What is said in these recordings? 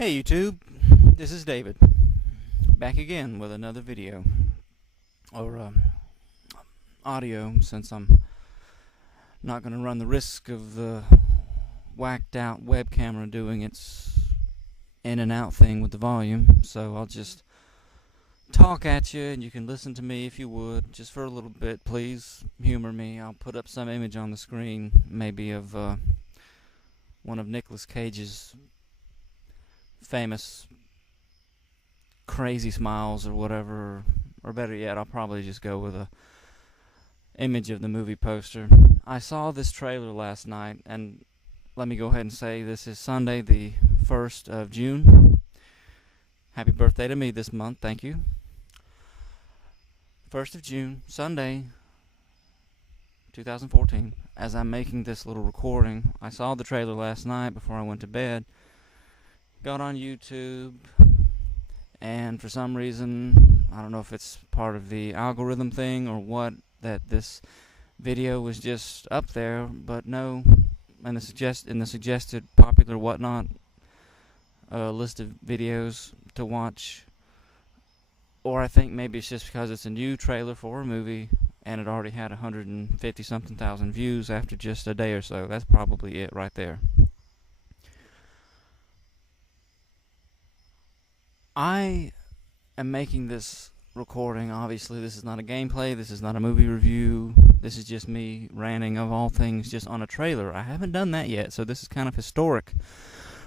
Hey YouTube, this is David, back again with another video, or audio, since I'm not going to run the risk of the whacked out web camera doing its in and out thing with the volume, so I'll just talk at you and you can listen to me if you would, just for a little bit. Please humor me. I'll put up some image on the screen, maybe of one of Nicolas Cage's famous crazy smiles or whatever, or better yet, I'll probably just go with a image of the movie poster. I saw this trailer last night, and let me go ahead and say this is Sunday the 1st of June. Happy birthday to me this month, thank you. 1st of June, Sunday, 2014. As I'm making this little recording, I saw the trailer last night before I went to bed. Got on YouTube, and for some reason, I don't know if it's part of the algorithm thing or what, that this video was just up there, but no, in the suggested popular whatnot list of videos to watch, or I think maybe it's just because it's a new trailer for a movie and it already had 150 something thousand views after just a day or so. That's probably it right there. I am making this recording. Obviously, this is not a gameplay, this is not a movie review, this is just me ranting of all things just on a trailer. I haven't done that yet, so this is kind of historic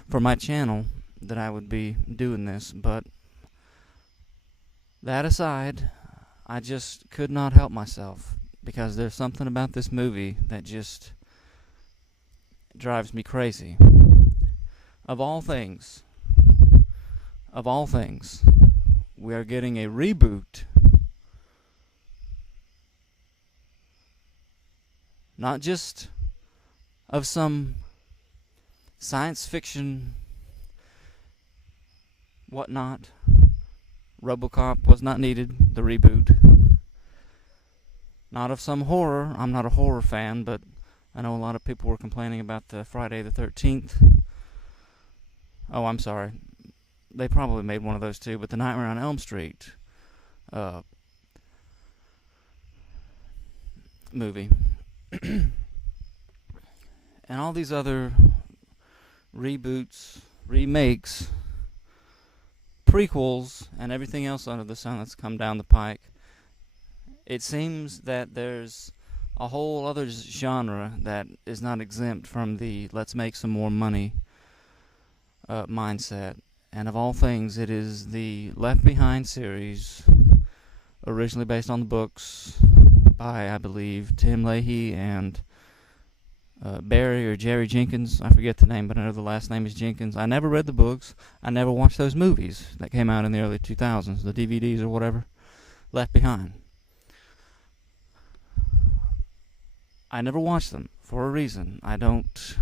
for my channel that I would be doing this, but that aside, I just could not help myself, because there's something about this movie that just drives me crazy. Of all things, we are getting a reboot. Not just of some science fiction whatnot. RoboCop was not needed, the reboot. Not of some horror. I'm not a horror fan, but I know a lot of people were complaining about the Friday the 13th. Oh, I'm sorry. They probably made one of those too, but the Nightmare on Elm Street movie. And all these other reboots, remakes, prequels, and everything else under the sun that's come down the pike. It seems that there's a whole other genre that is not exempt from the let's make some more money mindset. And of all things, it is the Left Behind series, originally based on the books by, I believe, Tim Leahy and Barry or Jerry Jenkins. I forget the name, but I know the last name is Jenkins. I never read the books. I never watched those movies that came out in the early 2000s, the DVDs or whatever. Left Behind. I never watched them for a reason. I don't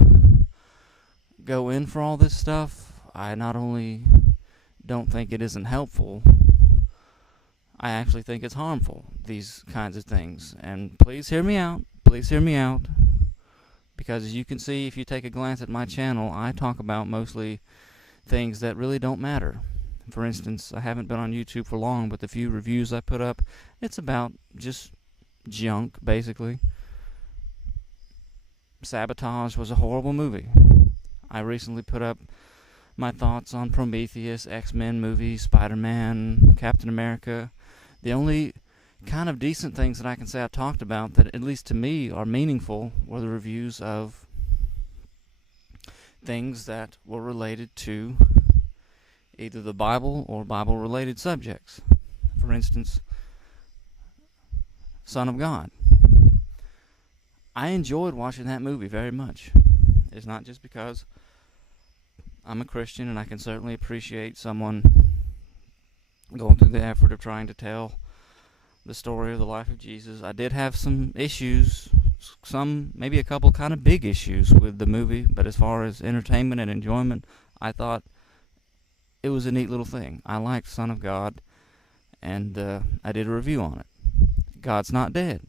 go in for all this stuff. I not only don't think it isn't helpful, I actually think it's harmful, these kinds of things. And please hear me out, because as you can see if you take a glance at my channel, I talk about mostly things that really don't matter. For instance, I haven't been on YouTube for long, but the few reviews I put up, it's about just junk, basically. Sabotage was a horrible movie. I recently put up my thoughts on Prometheus, X-Men movies, Spider-Man, Captain America. The only kind of decent things that I can say I talked about that, at least to me, are meaningful were the reviews of things that were related to either the Bible or Bible-related subjects. For instance, Son of God. I enjoyed watching that movie very much. It's not just because I'm a Christian, and I can certainly appreciate someone going through the effort of trying to tell the story of the life of Jesus. I did have some issues, maybe a couple kind of big issues with the movie, but as far as entertainment and enjoyment, I thought it was a neat little thing. I liked Son of God, and I did a review on it. God's Not Dead.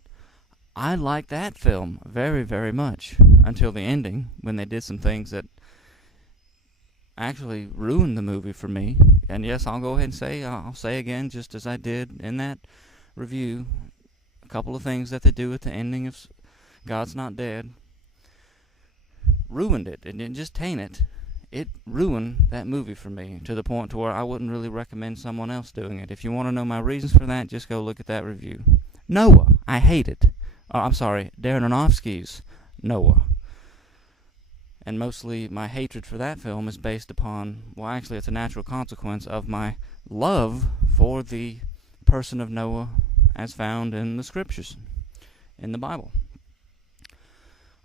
I liked that film very, very much, until the ending, when they did some things that actually ruined the movie for me. And yes, I'll go ahead and say, I'll say again, just as I did in that review, a couple of things that they do at the ending of God's Not Dead ruined it. It didn't just taint it. It ruined that movie for me to the point to where I wouldn't really recommend someone else doing it. If you want to know my reasons for that, just go look at that review. Noah, I hate it. I'm sorry, Darren Aronofsky's Noah. And mostly my hatred for that film is based upon, well, actually it's a natural consequence of my love for the person of Noah as found in the scriptures, in the Bible.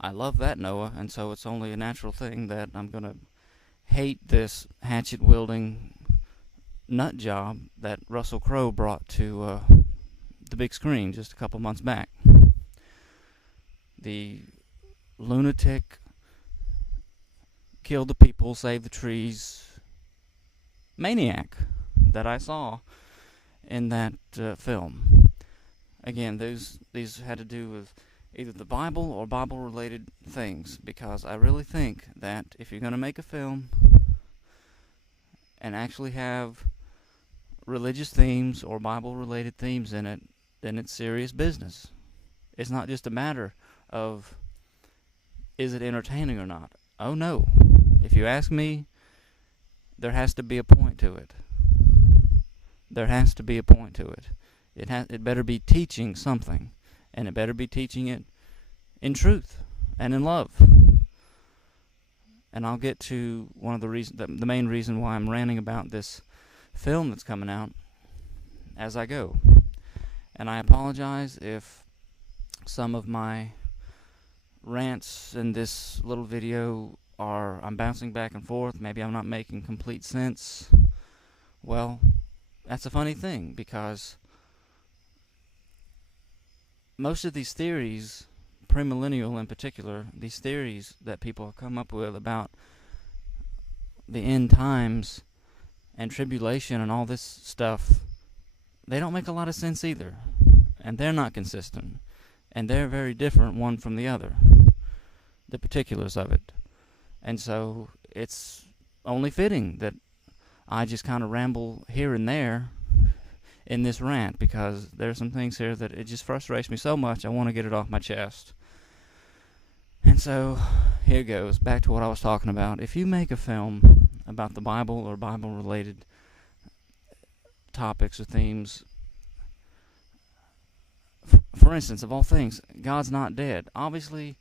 I love that Noah, and so it's only a natural thing that I'm going to hate this hatchet-wielding nut job that Russell Crowe brought to the big screen just a couple months back. The lunatic, kill the people, save the trees maniac that I saw in that film. Again, these had to do with either the Bible or Bible-related things, because I really think that if you're going to make a film and actually have religious themes or Bible-related themes in it, then it's serious business. It's not just a matter of, is it entertaining or not? Oh no. If you ask me, there has to be a point to it. There has to be a point to it. It better be teaching something, and it better be teaching it in truth and in love. And I'll get to one of the main reason why I'm ranting about this film that's coming out as I go. And I apologize if some of my rants in this little video I'm bouncing back and forth. Maybe I'm not making complete sense. Well, that's a funny thing, because most of these theories, premillennial in particular, these theories that people have come up with about the end times and tribulation and all this stuff, they don't make a lot of sense either. And they're not consistent. And they're very different one from the other, the particulars of it. And so it's only fitting that I just kind of ramble here and there in this rant, because there are some things here that it just frustrates me so much I want to get it off my chest. And so here goes, back to what I was talking about. If you make a film about the Bible or Bible-related topics or themes, for instance, of all things, God's Not Dead. Obviously,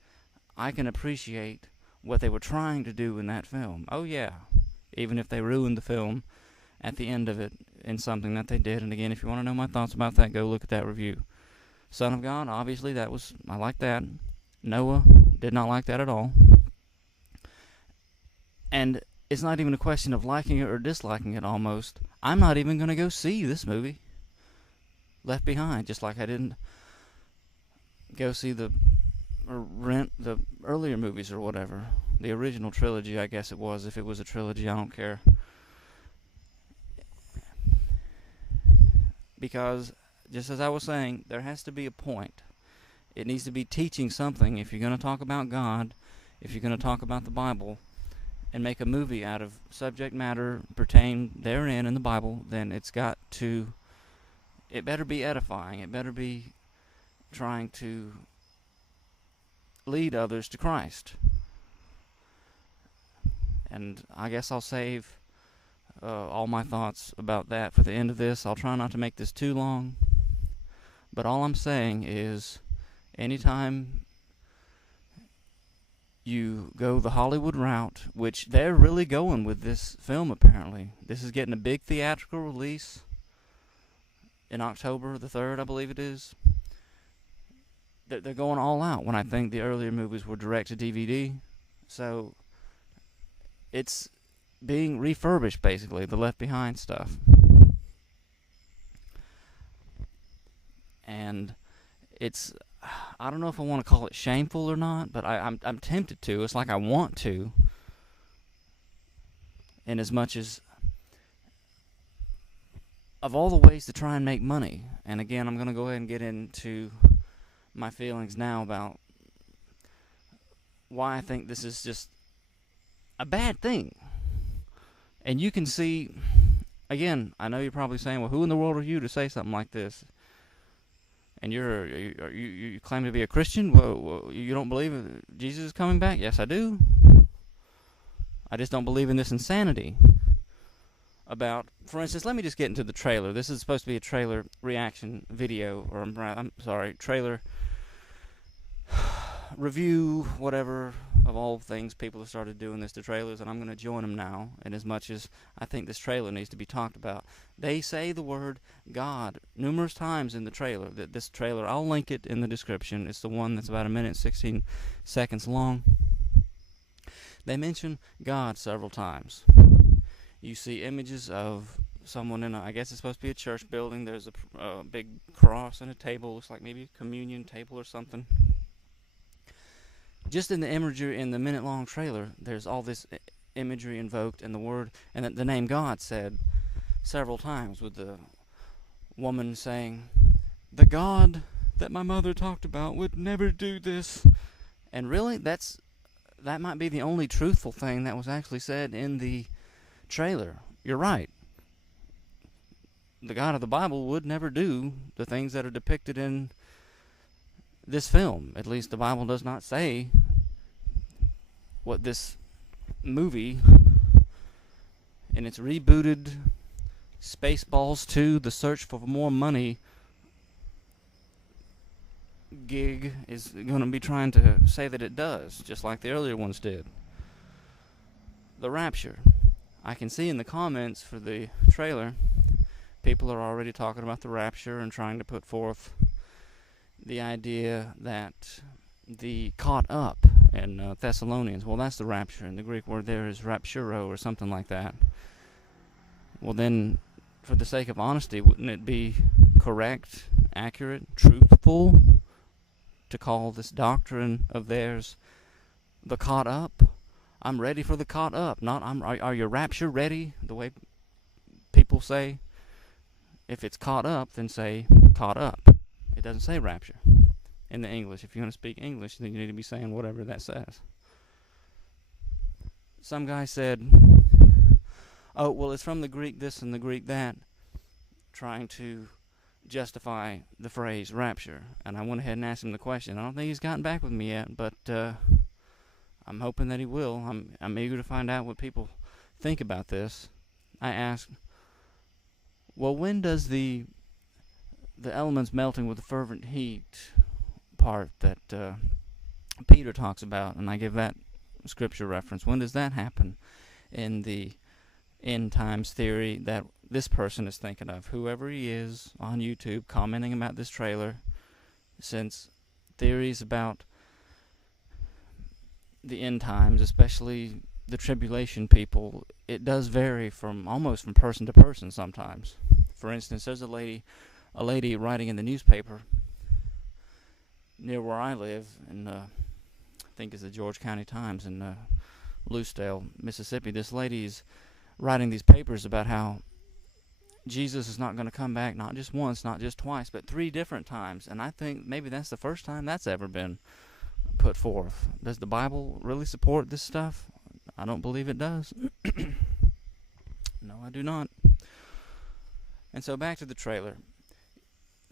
I can appreciate what they were trying to do in that film. Oh yeah, even if they ruined the film at the end of it in something that they did. And again, if you want to know my thoughts about that, go look at that review. Son of God, obviously I like that. Noah, did not like that at all. And it's not even a question of liking it or disliking it almost. I'm not even going to go see this movie, Left Behind, just like I didn't go see or rent the earlier movies or whatever. The original trilogy, I guess it was. If it was a trilogy, I don't care. Because, just as I was saying, there has to be a point. It needs to be teaching something. If you're going to talk about God, if you're going to talk about the Bible, and make a movie out of subject matter pertained therein in the Bible, then it better be edifying. It better be trying to lead others to Christ. And I guess I'll save all my thoughts about that for the end of this. I'll try not to make this too long. But all I'm saying is, anytime you go the Hollywood route, which they're really going with this film apparently. This is getting a big theatrical release in October the 3rd, I believe it is. They're going all out, when I think the earlier movies were direct to DVD. So it's being refurbished, basically, the Left Behind stuff. And it's, I don't know if I want to call it shameful or not, but I'm tempted to. It's like I want to, in as much as, of all the ways to try and make money. And again, I'm going to go ahead and get into my feelings now about why I think this is just a bad thing. And you can see, again, I know you're probably saying, well, who in the world are you to say something like this? And you claim to be a Christian? Well, you don't believe Jesus is coming back? Yes, I do. I just don't believe in this insanity about, for instance, let me just get into the trailer. This is supposed to be a trailer reaction video, or I'm sorry, trailer review, whatever, of all things. People have started doing this to trailers, and I'm going to join them now, in as much as I think this trailer needs to be talked about. They say the word God numerous times in the trailer. This trailer, I'll link it in the description. It's the one that's about 1 minute 16 seconds long. They mention God several times. You see images of someone in I guess it's supposed to be a church building. There's a big cross and a table. Looks like maybe a communion table or something. Just in the imagery in the minute-long trailer, there's all this imagery invoked, and the word and the name God said several times, with the woman saying, "The God that my mother talked about would never do this." And really, that might be the only truthful thing that was actually said in the trailer. You're right. The God of the Bible would never do the things that are depicted in this film. At least the Bible does not say what this movie, in its rebooted Spaceballs 2, The Search for More Money gig, is going to be trying to say that it does, just like the earlier ones did. The rapture. I can see in the comments for the trailer, people are already talking about the rapture and trying to put forth the idea that the caught up in Thessalonians, well, that's the rapture, and the Greek word there is rapturo or something like that. Well, then, for the sake of honesty, wouldn't it be correct, accurate, truthful to call this doctrine of theirs the caught up? I'm ready for the caught up, not are your rapture ready, the way people say. If it's caught up, then say caught up. It doesn't say rapture in the English. If you're going to speak English, then you need to be saying whatever that says. Some guy said, oh, well, it's from the Greek this and the Greek that, trying to justify the phrase rapture. And I went ahead and asked him the question. I don't think he's gotten back with me yet, but I'm hoping that he will. I'm eager to find out what people think about this. I asked, well, when does the elements melting with the fervent heat part that Peter talks about, and I give that scripture reference, when does that happen in the end times theory that this person is thinking of, whoever he is on YouTube commenting about this trailer? Since theories about the end times, especially the tribulation people, it does vary almost from person to person sometimes. For instance, there's a lady writing in the newspaper near where I live, in I think it's the George County Times in Lucedale, Mississippi. This lady's writing these papers about how Jesus is not going to come back, not just once, not just twice, but 3 different times. And I think maybe that's the first time that's ever been put forth. Does the Bible really support this stuff? I don't believe it does. No, I do not. And so back to the trailer.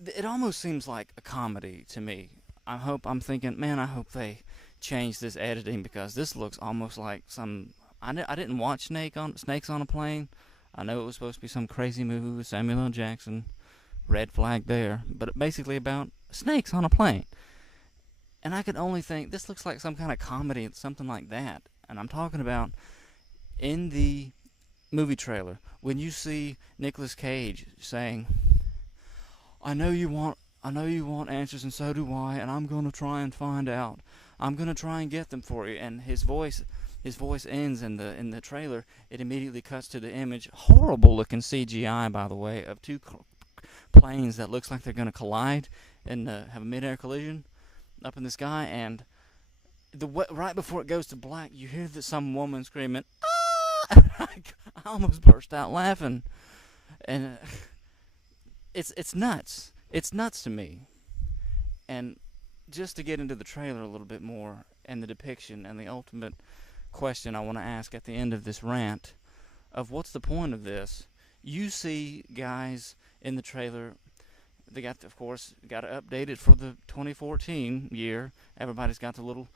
It almost seems like a comedy to me. I'm thinking, man, I hope they change this editing, because this looks almost like some... I didn't watch Snakes on a Plane. I know it was supposed to be some crazy movie with Samuel L. Jackson. Red flag there. But basically about snakes on a plane. And I could only think, this looks like some kind of comedy, something like that. And I'm talking about in the movie trailer, when you see Nicolas Cage saying, I know you want answers, and so do I, and I'm going to try and find out. I'm going to try and get them for you. And his voice ends in the trailer. It immediately cuts to the image, horrible looking CGI, by the way, of 2 planes that looks like they're going to collide and have a mid-air collision up in the sky. And right before it goes to black, you hear some woman screaming, "Ah!" I almost burst out laughing. And it's nuts. It's nuts to me. And just to get into the trailer a little bit more, and the depiction, and the ultimate question I want to ask at the end of this rant of what's the point of this. You see guys in the trailer, they got, of course, got to update it for the 2014 year. Everybody's got the little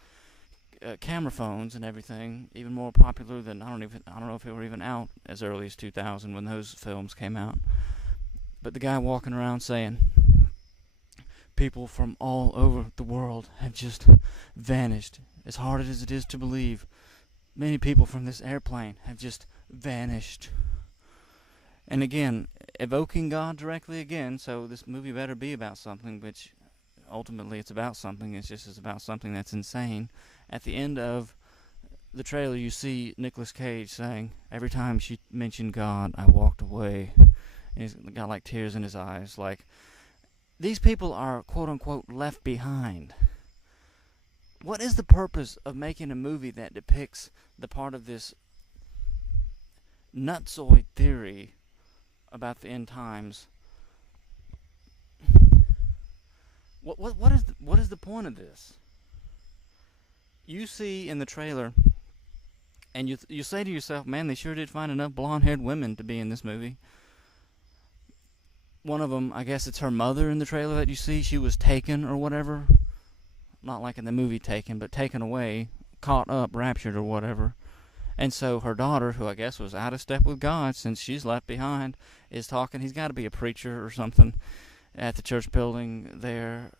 camera phones and everything, even more popular than, I don't know if they were even out as early as 2000 when those films came out. But the guy walking around saying, people from all over the world have just vanished. As hard as it is to believe, many people from this airplane have just vanished. And again, evoking God directly again, so this movie better be about something, which ultimately it's about something. It's about something that's insane. At the end of the trailer, you see Nicolas Cage saying, every time she mentioned God, I walked away. And he's got like tears in his eyes. Like, these people are quote-unquote left behind. What is the purpose of making a movie that depicts the part of this nutsoid theory about the end times? What is the point of this? You see in the trailer, and you say to yourself, man, they sure did find enough blonde-haired women to be in this movie. One of them, I guess it's her mother in the trailer that you see. She was taken or whatever. Not like in the movie Taken, but taken away, caught up, raptured or whatever. And so her daughter, who I guess was out of step with God since she's left behind, is talking. He's got to be a preacher or something at the church building there.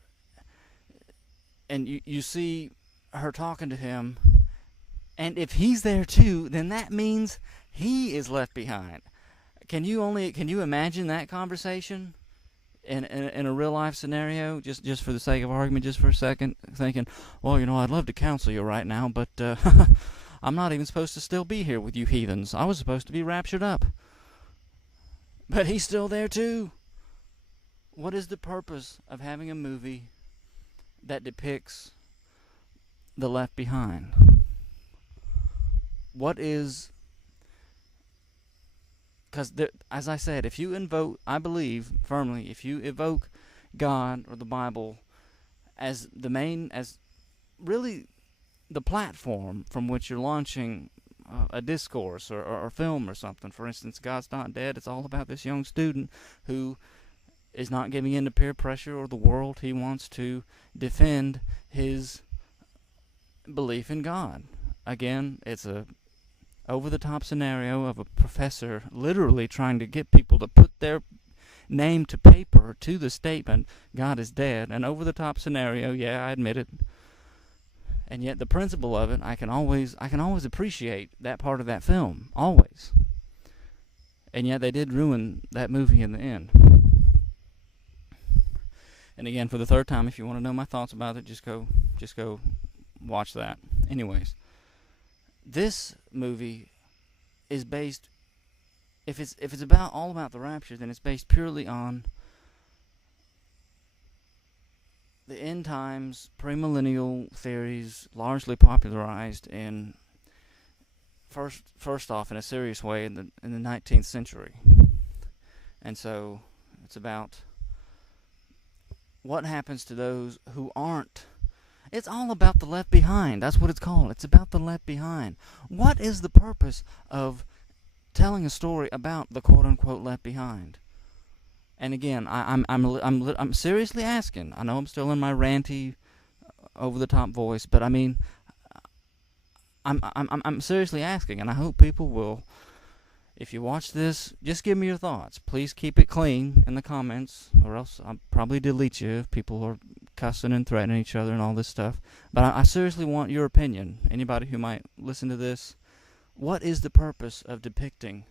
And you see her talking to him. And if he's there too, then that means he is left behind. Can you imagine that conversation in a real life scenario? Just for the sake of argument, just for a second, thinking, well, I'd love to counsel you right now, but I'm not even supposed to still be here with you heathens. I was supposed to be raptured up, but he's still there too. What is the purpose of having a movie that depicts the left behind? What is... Because, as I said, I believe firmly, if you evoke God or the Bible as really the platform from which you're launching a discourse or film or something. For instance, God's Not Dead. It's all about this young student who is not giving in to peer pressure or the world. He wants to defend his belief in God. Again, it's a over-the-top scenario of a professor literally trying to get people to put their name to paper to the statement, God is dead. An over-the-top scenario, yeah, I admit it. And yet the principle of it, I can always appreciate that part of that film, always. And yet they did ruin that movie in the end. And again, for the third time, if you want to know my thoughts about it, just go watch that. Anyways, this movie is based, if it's all about the rapture, then it's based purely on the end times, premillennial theories, largely popularized in first off in a serious way in the 19th century. And so it's about what happens to those who aren't. It's all about the left behind. That's what it's called. It's about the left behind. What is the purpose of telling a story about the quote-unquote left behind? And again, I'm seriously asking. I know I'm still in my ranty, over-the-top voice, but I mean, I'm seriously asking, and I hope people will. If you watch this, just give me your thoughts. Please keep it clean in the comments, or else I'll probably delete you if people are cussing and threatening each other and all this stuff. But I seriously want your opinion. Anybody who might listen to this, what is the purpose of depicting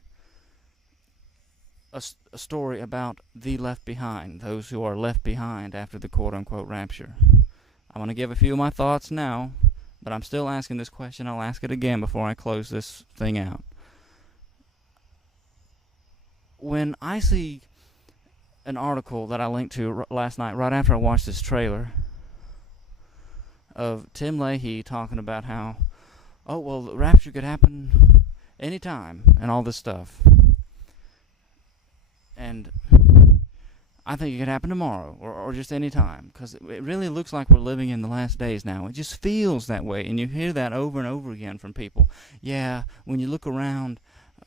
a story about the left behind, those who are left behind after the quote-unquote rapture? I want to give a few of my thoughts now, but I'm still asking this question. I'll ask it again before I close this thing out. When I see an article that I linked to last night, right after I watched this trailer, of Tim Leahy talking about how, oh, well, the rapture could happen anytime, and all this stuff. And I think it could happen tomorrow, or just any time, because it really looks like we're living in the last days now. It just feels that way, and you hear that over and over again from people. Yeah, when you look around,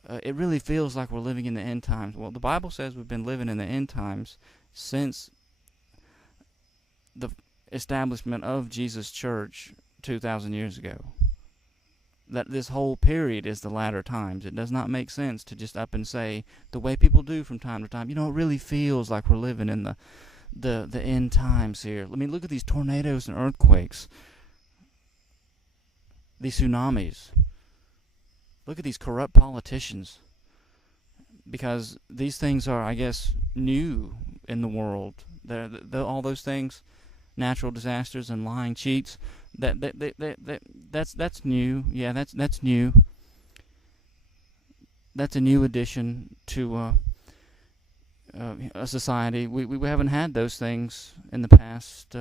it really feels like we're living in the end times. Well, the Bible says we've been living in the end times since the establishment of Jesus' church 2,000 years ago. That this whole period is the latter times. It does not make sense to just up and say, the way people do from time to time, it really feels like we're living in the end times here. I mean, look at these tornadoes and earthquakes, these tsunamis. Look at these corrupt politicians. Because these things are, I guess, new in the world. All those things, natural disasters and lying cheats, that's new. Yeah, that's new. That's a new addition to a society. We haven't had those things in the past.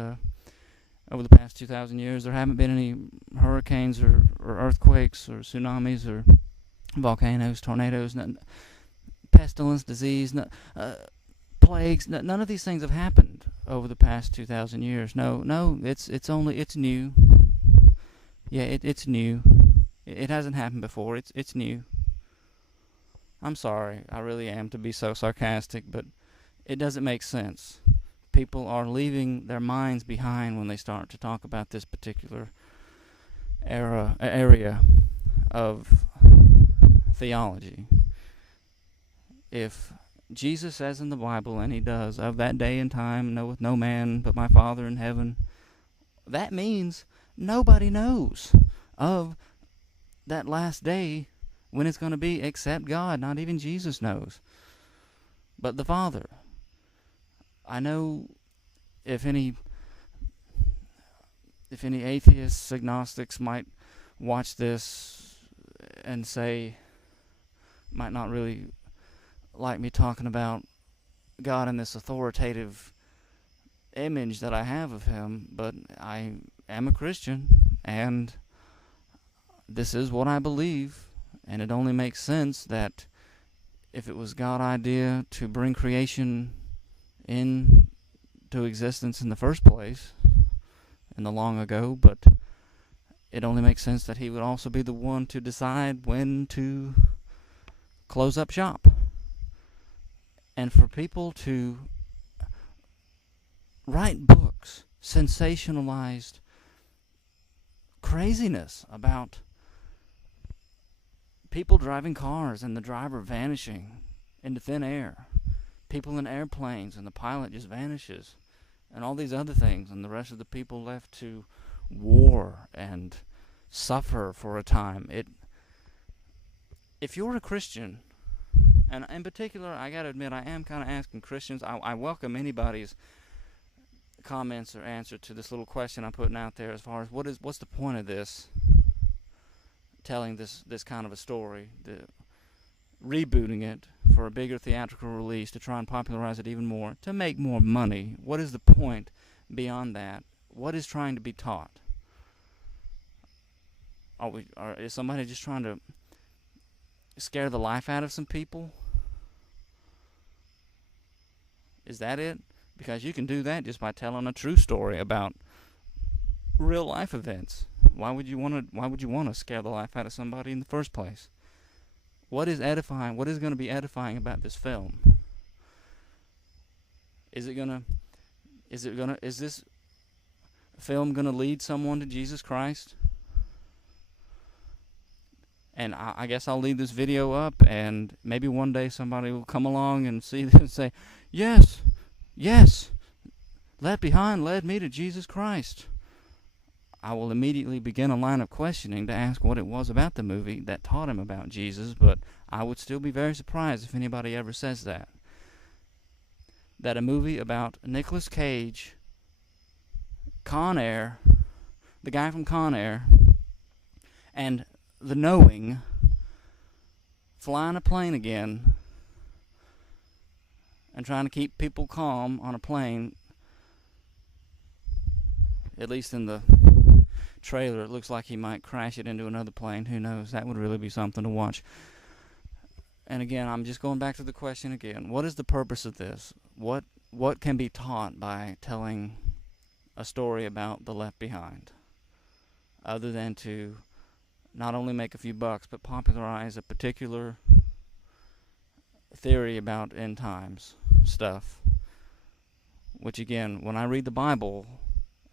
Over the past 2,000 years, there haven't been any hurricanes or earthquakes or tsunamis or volcanoes, tornadoes, pestilence, disease, plagues. None of these things have happened over the past 2,000 years. No, it's new. Yeah, it's new. It hasn't happened before. It's new. I'm sorry, I really am to be so sarcastic, but it doesn't make sense. People are leaving their minds behind when they start to talk about this particular area of theology. If Jesus says in the Bible, and he does, of that day and time knoweth no man but my Father in heaven, that means nobody knows of that last day when it's going to be except God. Not even Jesus knows, but the Father. I know if any atheists, agnostics might watch this and say, might not really like me talking about God in this authoritative image that I have of him, but I am a Christian, and this is what I believe, and it only makes sense that if it was God's idea to bring creation into existence in the first place in the long ago, but it only makes sense that he would also be the one to decide when to close up shop. And for people to write books, sensationalized craziness about people driving cars and the driver vanishing into thin air, people in airplanes and the pilot just vanishes, and all these other things, and the rest of the people left to war and suffer for a time. If you're a Christian, and in particular, I gotta admit, I am kind of asking Christians. I welcome anybody's comments or answer to this little question I'm putting out there, as far as what's the point of this, telling this kind of a story, rebooting it for a bigger theatrical release to try and popularize it even more, to make more money. What is the point beyond that? What is trying to be taught? Is somebody just trying to scare the life out of some people? Is that it? Because you can do that just by telling a true story about real life events. Why would you want to scare the life out of somebody in the first place? What is edifying? What is going to be edifying about this film? Is this film going to lead someone to Jesus Christ? And I guess I'll leave this video up, and maybe one day somebody will come along and see this and say, yes, Left Behind led me to Jesus Christ. I will immediately begin a line of questioning to ask what it was about the movie that taught him about Jesus, but I would still be very surprised if anybody ever says that. That a movie about Nicolas Cage, Con Air, the guy from Con Air, and The Knowing, flying a plane again, and trying to keep people calm on a plane. At least in the trailer, it looks like he might crash it into another plane. Who knows? That would really be something to watch. And again, I'm just going back to the question again. What is the purpose of this? What can be taught by telling a story about the Left Behind? Other than to not only make a few bucks, but popularize a particular theory about end times stuff. Which again, when I read the Bible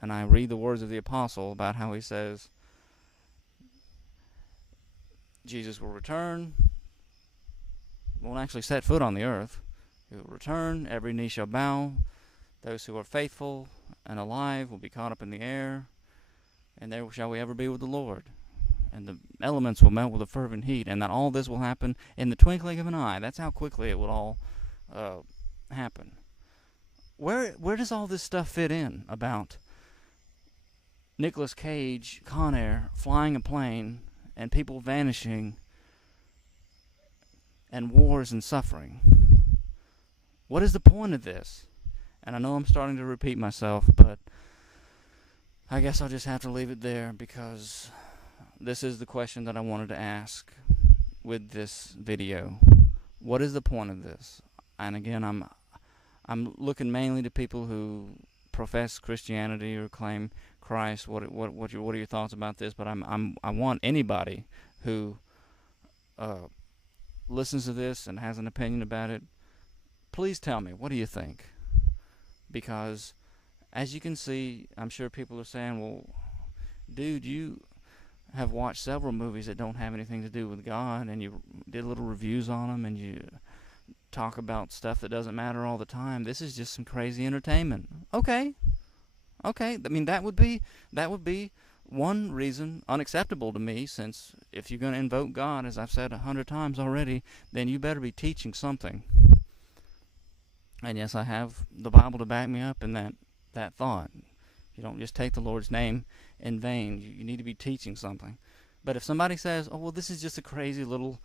and I read the words of the apostle about how he says Jesus will return, won't actually set foot on the earth. He will return, every knee shall bow, those who are faithful and alive will be caught up in the air, and there shall we ever be with the Lord. And the elements will melt with a fervent heat, and that all this will happen in the twinkling of an eye. That's how quickly it will all happen. Where does all this stuff fit in about Nicolas Cage, Con Air, flying a plane, and people vanishing, and wars and suffering? What is the point of this? And I know I'm starting to repeat myself, but I guess I'll just have to leave it there, because this is the question that I wanted to ask with this video. What is the point of this? And again, I'm looking mainly to people who profess Christianity or claim Christ. What are your thoughts about this? But I want anybody who listens to this and has an opinion about it. Please tell me, what do you think? Because as you can see, I'm sure people are saying, "Well, dude, you have watched several movies that don't have anything to do with God, and you did little reviews on them, and you talk about stuff that doesn't matter all the time. This is just some crazy entertainment." Okay. I mean, that would be one reason unacceptable to me, since if you're going to invoke God, as I've said 100 times already, then you better be teaching something. And yes, I have the Bible to back me up in that thought. You don't just take the Lord's name in vain. You need to be teaching something. But if somebody says, "Oh, well, this is just a crazy little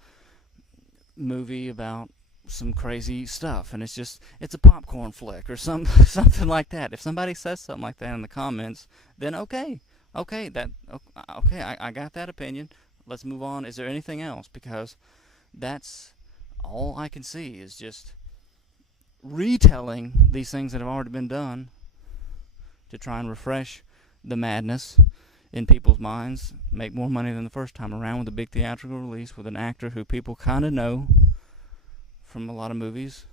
movie about some crazy stuff, and it's a popcorn flick," or something like that. If somebody says something like that in the comments, then okay, I got that opinion. Let's move on. Is there anything else? Because that's all I can see is just retelling these things that have already been done to try and refresh the madness in people's minds, make more money than the first time around with a big theatrical release with an actor who people kind of know from a lot of movies,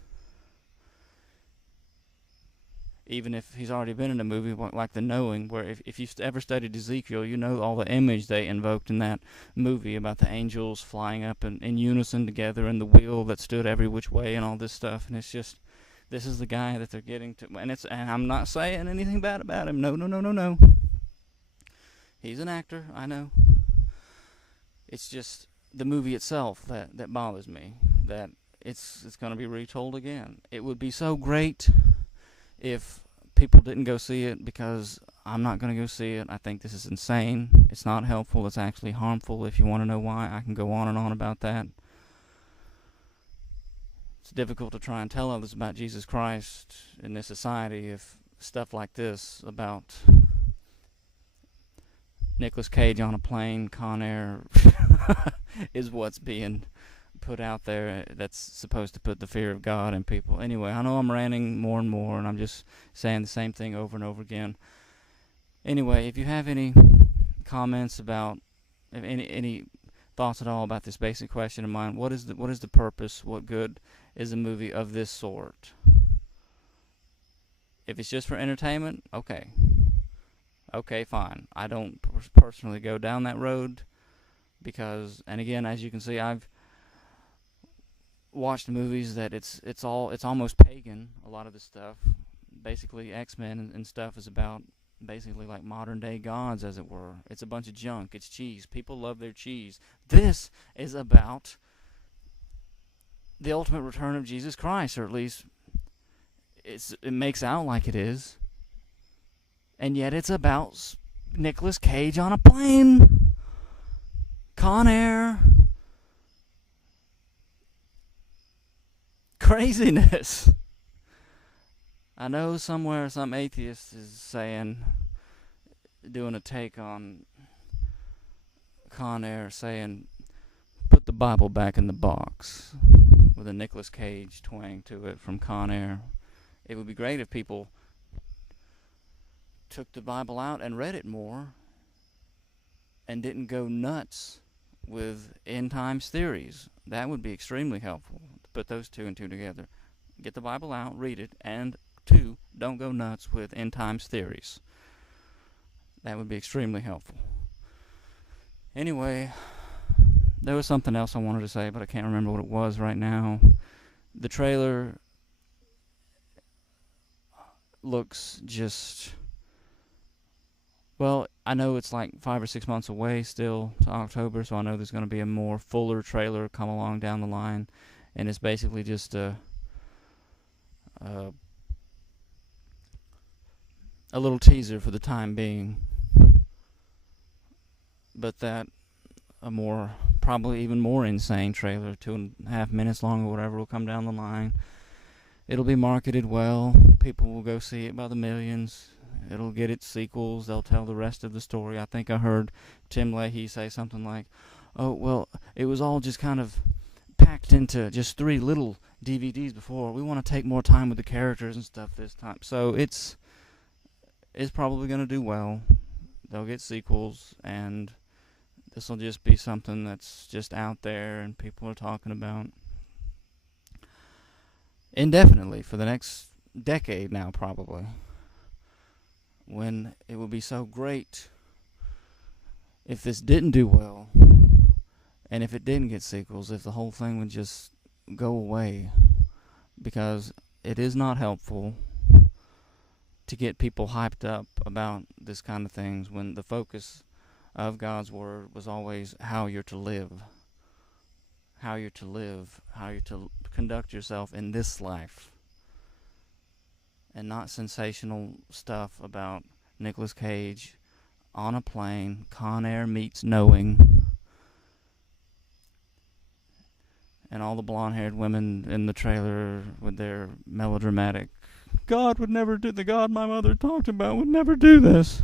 even if he's already been in a movie like The Knowing, where if you've ever studied Ezekiel, you know all the image they invoked in that movie about the angels flying up in unison together, and the wheel that stood every which way, and all this stuff. And it's just, this is the guy that they're getting to, and I'm not saying anything bad about him. No. He's an actor, I know. It's just the movie itself that bothers me, that it's going to be retold again. It would be so great if people didn't go see it, because I'm not going to go see it. I think this is insane. It's not helpful. It's actually harmful. If you want to know why, I can go on and on about that. It's difficult to try and tell others about Jesus Christ in this society if stuff like this about Nicolas Cage on a plane, Con Air, is what's being put out there that's supposed to put the fear of God in people. Anyway, I know I'm ranting more and more, and I'm just saying the same thing over and over again. Anyway, if you have any comments about, any thoughts at all about this basic question of mine, what is the purpose? What good is a movie of this sort? If it's just for entertainment, okay, fine. I don't personally go down that road, because, and again, as you can see, I've watched movies that it's almost pagan. A lot of the stuff, basically X-Men and stuff, is about basically like modern day gods, as it were. It's a bunch of junk. It's cheese. People love their cheese. This is about the ultimate return of Jesus Christ, or at least it makes out like it is. And yet it's about Nicolas Cage on a plane, Con Air, craziness. I know somewhere some atheist is saying, doing a take on Con Air, saying, put the Bible back in the box, with a Nicolas Cage twang to it from Con Air. It would be great if people took the Bible out and read it more, and didn't go nuts with end times theories. That would be extremely helpful to put those two and two together. Get the Bible out, read it, and two, don't go nuts with end times theories. That would be extremely helpful. Anyway, there was something else I wanted to say, but I can't remember what it was right now. The trailer looks just... Well, I know it's like 5 or 6 months away still to October, so I know there's going to be a more fuller trailer come along down the line, and it's basically just a little teaser for the time being. But that a more, probably even more insane trailer, 2.5 minutes long or whatever, will come down the line. It'll be marketed well. People will go see it by the millions. It'll get its sequels. They'll tell the rest of the story. I think I heard Tim Leahy say something like, oh, well, it was all just kind of packed into just 3 little DVDs before. We want to take more time with the characters and stuff this time. So it's probably going to do well. They'll get sequels, and this will just be something that's just out there and people are talking about indefinitely for the next decade now, probably, when it would be so great if this didn't do well, and if it didn't get sequels, if the whole thing would just go away, because it is not helpful to get people hyped up about this kind of things when the focus of God's Word was always how you're to live, how you're to conduct yourself in this life, and not sensational stuff about Nicolas Cage on a plane, Con Air meets knowing, and all the blonde-haired women in the trailer with their melodramatic, God would never do, the God my mother talked about would never do this.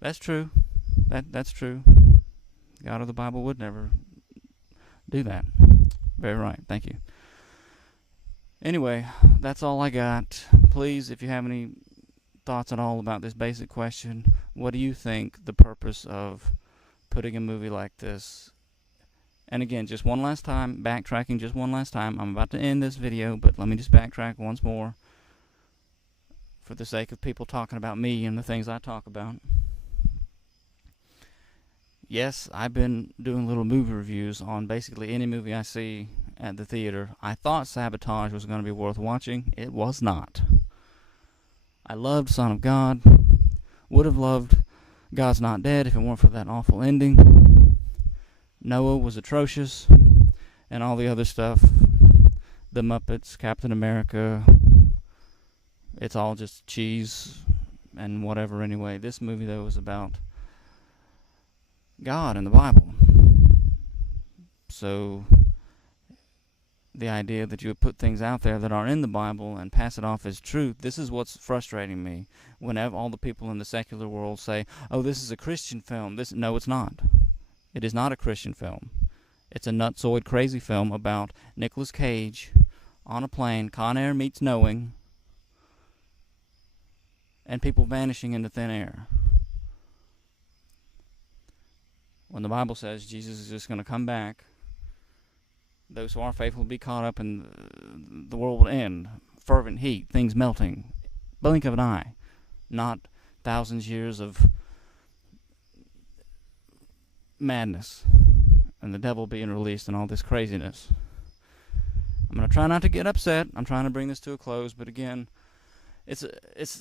That's true. That's true. God of the Bible would never do that. Very right. Thank you. Anyway, that's all I got. Please, if you have any thoughts at all about this basic question, what do you think the purpose of putting a movie like this? And again, just one last time, backtracking just one last time. I'm about to end this video, but let me just backtrack once more for the sake of people talking about me and the things I talk about. Yes, I've been doing little movie reviews on basically any movie I see at the theater. I thought Sabotage was going to be worth watching. It was not. I loved Son of God. Would have loved God's Not Dead if it weren't for that awful ending. Noah was atrocious. And all the other stuff. The Muppets, Captain America. It's all just cheese and whatever anyway. This movie, though, was about God and the Bible. So the idea that you would put things out there that are in the Bible and pass it off as truth, this is what's frustrating me. Whenever all the people in the secular world say, oh, this is a Christian film. No, it's not. It is not a Christian film. It's a nutsoid crazy film about Nicolas Cage on a plane, Con Air meets knowing, and people vanishing into thin air. When the Bible says Jesus is just going to come back, those who are faithful will be caught up and the world will end. Fervent heat, things melting, blink of an eye, not thousands of years of madness and the devil being released and all this craziness. I'm going to try not to get upset. I'm trying to bring this to a close, but again, it's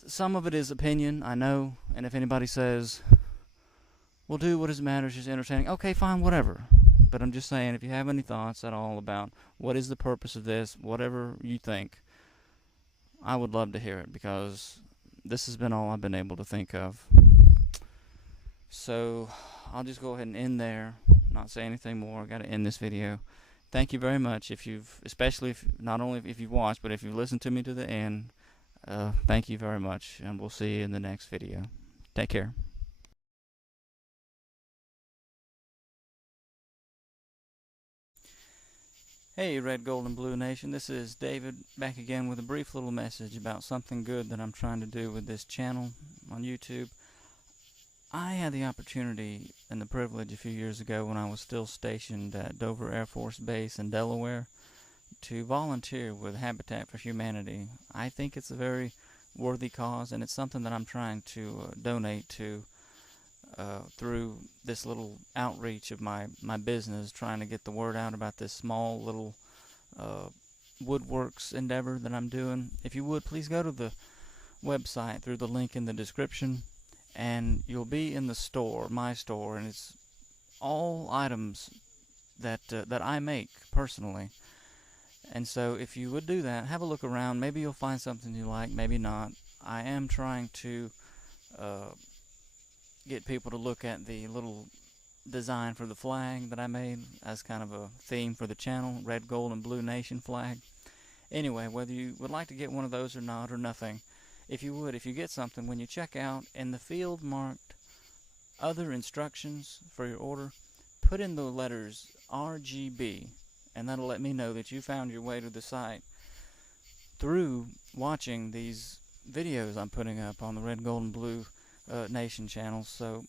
some of it is opinion, I know, and if anybody says, well, do what matters, just entertaining. Okay, fine, whatever. But I'm just saying, if you have any thoughts at all about what is the purpose of this, whatever you think, I would love to hear it, because this has been all I've been able to think of. So I'll just go ahead and end there, not say anything more. I got to end this video. Thank you very much, especially if not only if you've watched, but if you've listened to me to the end. Thank you very much, and we'll see you in the next video. Take care. Hey, Red, Gold, and Blue Nation. This is David back again with a brief little message about something good that I'm trying to do with this channel on YouTube. I had the opportunity and the privilege a few years ago when I was still stationed at Dover Air Force Base in Delaware to volunteer with Habitat for Humanity. I think it's a very worthy cause, and it's something that I'm trying to donate to through this little outreach of my business, trying to get the word out about this small little uh, woodworks endeavor that I'm doing. If you would, please go to the website through the link in the description, and you'll be in the store, my store, and it's all items that I make personally. And so if you would do that, have a look around. Maybe you'll find something you like, maybe not. I am trying to uh, get people to look at the little design for the flag that I made as kind of a theme for the channel, red, gold, and blue nation flag. Anyway, whether you would like to get one of those or not, or nothing, if you get something, when you check out, in the field marked other instructions for your order, put in the letters RGB, and that'll let me know that you found your way to the site through watching these videos I'm putting up on the Red, Gold, and Blue Nation channel. So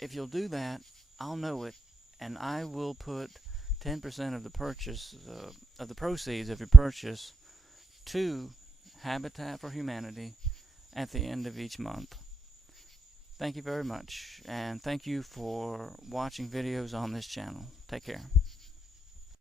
if you'll do that, I'll know it, and I will put 10% of the purchase, of the proceeds of your purchase, to Habitat for Humanity at the end of each month. Thank you very much, and thank you for watching videos on this channel. Take care.